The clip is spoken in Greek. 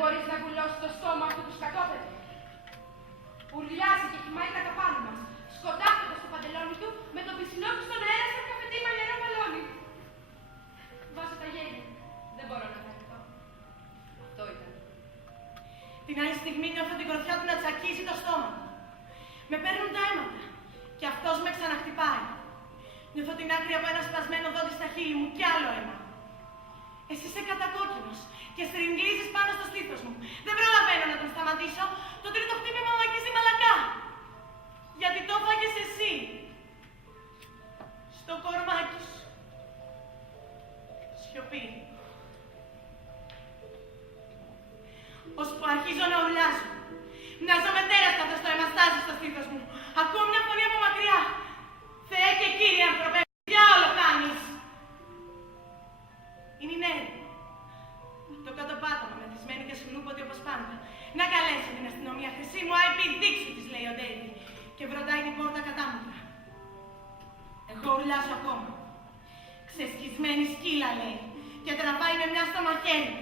μπορείς να βουλώσεις το στόμα αυτού του σκατόπεδου. Ουρλιάζει και κοιμάει κατά πάνω μας, σκοντάφτοντας το παντελόνι του με τον πισινό του στον αέρα σαν καφετήμα νερό μπαλόνι. Βάζω τα γέλια. Δεν μπορώ να κρατηθώ. Αυτό ήταν. Την άλλη στιγμή νιώθω την κροθιά του να τσακίζει το στόμα του. Με παίρνουν τα αίματα και αυτός με ξαναχτυπάει. Νιώθω την άκρη από ένα σπασμένο δόντι στα χείλη μου κι άλλο αίμα. Εσύ είσαι κατακόκκινος και στριγγλίζεις πάνω στο στήθος μου. Δεν προλαβαίνω να τον σταματήσω. Το τρίτο χτύπημα μου αγγίζει μαλακά. Γιατί το φάγες εσύ. Στο κορμάκι σου. Σιωπή. Ώσπου αρχίζω να ουρλιάζω. Μοιάζω με τέρας καθώς το αίμα στάζει στο στήθος μου. Ακούω μια φωνή από μακριά. Θεέ και Κύριε ανθρωπέ, για όλο κάνεις. Είναι η Νέλη. Το κάτω πάτωμα, μεθυσμένη και σκουλούποτη όπως πάντα. Να καλέσει την αστυνομία, χρυσή μου, IP, δείξου της, λέει ο Ντέιβι. Και βροντάει την πόρτα κατάμετρα. Εγώ ουρλιάζω ακόμα. Ξεσκισμένη σκύλα, λέει. Και τραβάει με μια στο μαχαίρι.